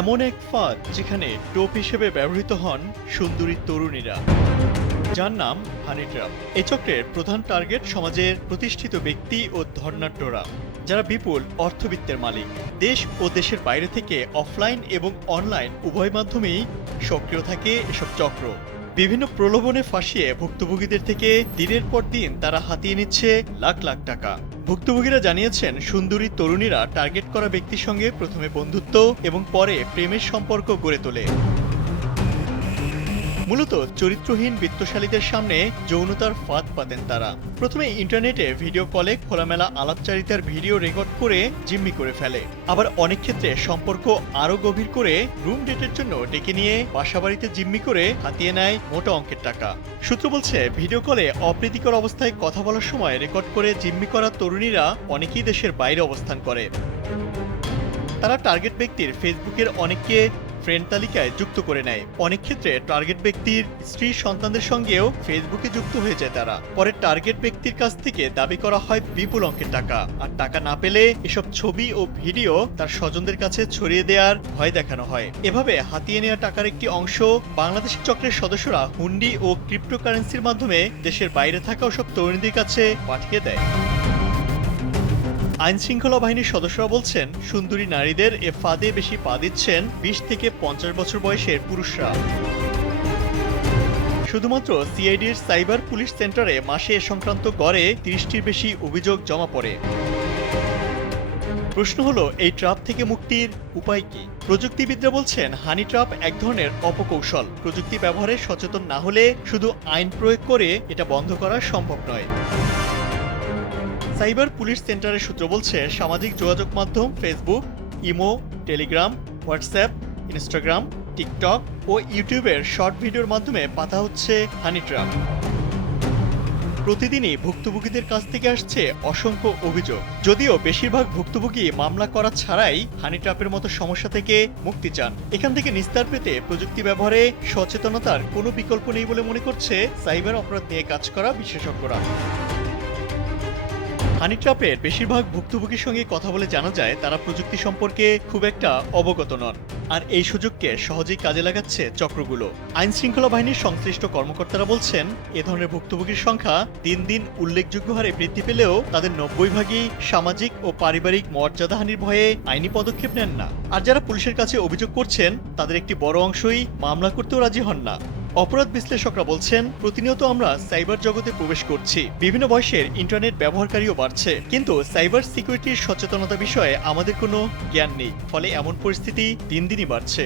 এমন এক ফাঁদ যেখানে টোপ হিসেবে ব্যবহৃত হন সুন্দরী তরুণীরা, যার নাম হানি ট্র্যাপ। এই চক্রের প্রধান টার্গেট সমাজের প্রতিষ্ঠিত ব্যক্তি ও ধর্নাঢ্যরা, যারা বিপুল অর্থবিত্তের মালিক। দেশ ও দেশের বাইরে থেকে অফলাইন এবং অনলাইন উভয় মাধ্যমেই সক্রিয় থাকে এসব চক্র। বিভিন্ন প্রলোভনে ফাঁসিয়ে ভুক্তভোগীদের থেকে দিনের পর দিন তারা হাতিয়ে নিচ্ছে লাখ লাখ টাকা। ভুক্তভোগীরা জানিয়েছেন, সুন্দরী তরুণীরা টার্গেট করা ব্যক্তির সঙ্গে প্রথমে বন্ধুত্ব এবং পরে প্রেমের সম্পর্ক গড়ে তোলে। মূলত চরিত্রহীন বিত্তশালীদের সামনে যৌনতার ফাঁদ পাতেন তারা। প্রথমে ইন্টারনেটে ভিডিও কলে খোলামেলা আলাপচারিতার ভিডিও রেকর্ড করে জিম্মি করে ফেলে। আবার অনেক ক্ষেত্রে সম্পর্ক আরও গভীর করে রুম ডেটের জন্য ডেকে নিয়ে বাসাবাড়িতে জিম্মি করে হাতিয়ে নেয় মোটা অঙ্কের টাকা। সূত্র বলছে, ভিডিও কলে অপ্রীতিকর অবস্থায় কথা বলার সময় রেকর্ড করে জিম্মি করা তরুণীরা অনেকেই দেশের বাইরে অবস্থান করে। তারা টার্গেট ব্যক্তির ফেসবুকের অনেককে ফ্রেন্ড তালিকায় যুক্ত করে নেয়। অনেক ক্ষেত্রে টার্গেট ব্যক্তির স্ত্রীর সন্তানদের সঙ্গেও ফেসবুকে যুক্ত হয়ে যায় তারা। পরে টার্গেট ব্যক্তির কাছ থেকে দাবি করা হয় বিপুল অঙ্কের টাকা, আর টাকা না পেলে এসব ছবি ও ভিডিও তার স্বজনদের কাছে ছড়িয়ে দেওয়ার ভয় দেখানো হয়। এভাবে হাতিয়ে নেওয়া টাকার একটি অংশ বাংলাদেশের চক্রের সদস্যরা হুন্ডি ও ক্রিপ্টোকারেন্সির মাধ্যমে দেশের বাইরে থাকা ওসব তরুণীদের কাছে পাঠিয়ে দেয়। আইন শৃঙ্খলা বাহিনীর সদস্যরা বলছেন, সুন্দরী নারীদের এ ফাঁদে বেশি পা দিচ্ছেন 20 থেকে 50 বছর বয়সের পুরুষরা। শুধুমাত্র সিআইডির সাইবার পুলিশ সেন্টারে মাসে এ সংক্রান্ত গড়ে 30টির বেশি অভিযোগ জমা পড়ে। প্রশ্ন হলো, এই ট্র্যাপ থেকে মুক্তির উপায় কি? প্রযুক্তিবিদরা বলছেন, হানি ট্র্যাপ এক ধরনের অপকৌশল। প্রযুক্তি ব্যবহারে সচেতন না হলে শুধু আইন প্রয়োগ করে এটা বন্ধ করা সম্ভব নয়। সাইবার পুলিশ সেন্টারের সূত্র বলছে, সামাজিক যোগাযোগ মাধ্যম Facebook, imo, Telegram, WhatsApp, Instagram, TikTok ও ইউটিউবের শর্ট ভিডিওর মাধ্যমে পাতা হচ্ছে হানি ট্র্যাপ। প্রতিদিনই ভুক্তভোগীদের কাছ থেকে আসছে অসংখ্য অভিযোগ। যদিও বেশিরভাগ ভুক্তভোগী মামলা করা ছাড়াই হানি ট্র্যাপের মতো সমস্যা থেকে মুক্তি চান। এখান থেকে নিস্তার পেতে প্রযুক্তি ব্যবহারে সচেতনতার কোনো বিকল্প নেই বলে মনে করছে সাইবার অপরাধ নিয়ে কাজ করা বিশেষজ্ঞরা। হানি ট্র্যাপের বেশিরভাগ ভুক্তভোগীর সঙ্গে কথা বলে জানা যায়, তারা প্রযুক্তি সম্পর্কে খুব একটা অবগত নন, আর এই সুযোগকে সহজেই কাজে লাগাচ্ছে চক্রগুলো। আইন শৃঙ্খলা বাহিনীর সংশ্লিষ্ট কর্মকর্তারা বলছেন, এ ধরনের ভুক্তভোগীর সংখ্যা দিন দিন উল্লেখযোগ্য হারে বৃদ্ধি পেলেও তাদের 90 ভাগই সামাজিক ও পারিবারিক মর্যাদাহানির ভয়ে আইনি পদক্ষেপ নেন না। আর যারা পুলিশের কাছে অভিযোগ করছেন, তাদের একটি বড় অংশই মামলা করতেও রাজি হন না। অপরাধ বিশ্লেষকরা বলছেন, প্রতিনিয়ত আমরা সাইবার জগতে প্রবেশ করছি। বিভিন্ন বয়সের ইন্টারনেট ব্যবহারকারীও বাড়ছে, কিন্তু সাইবার সিকিউরিটির সচেতনতা বিষয়ে আমাদের কোনো জ্ঞান নেই। ফলে এমন পরিস্থিতি দিন দিনই বাড়ছে।